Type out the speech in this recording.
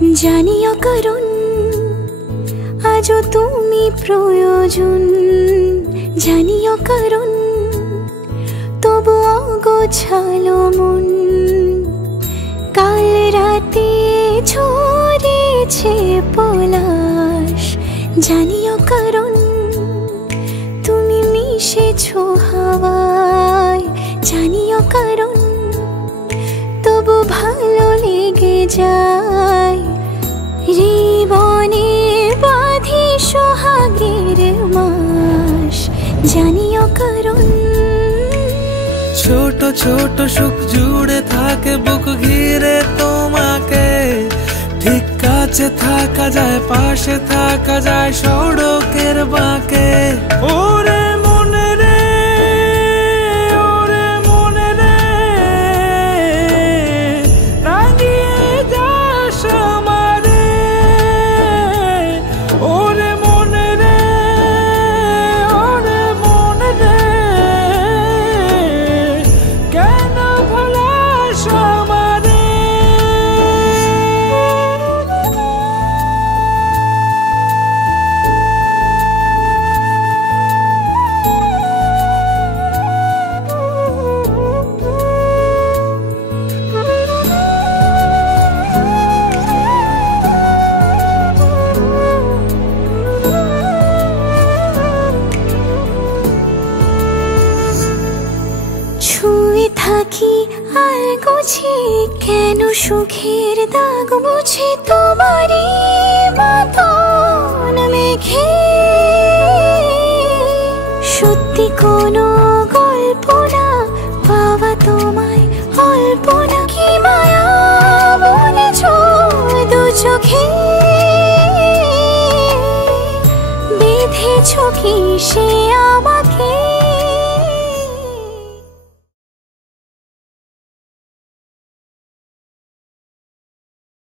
জানিও কারণ আজও তুমি প্রয়োজন, জানিও কারণ তবু অগোছালো মন। কাল রাতে ঝরেছে পলাশ, জানিও কারণ তুমি মিশেছো হাওয়ায়, জানিও কারণ তবু ভালো লেগে যায়। জীবনে বাঁধি সোহাগের মাস, জানিও কারণ ছোট ছোট সুখ জুড়ে থাকে বুক ঘিরে তোমাকে। ঠিক কাছে থাকা যায়, পাশে থাকা যায় সড়কের বাঁকে। ওরে মনে রে, ওরে মনে রে, রাঙিয়ে যাস আমারে। ওরে মনে রে, ওরে মনে রে, কেন ভোলাস আমারে। ছুঁয়ে থাকি আর গুছি কেন সুখের দাগ মুছে তোমারই মতন মেঘে। সত্যি কোনো গল্প না পাওয়া তোমায় অল্প না, কি মায়া বুনেছ দু চোখে। বেঁধেছ কিসে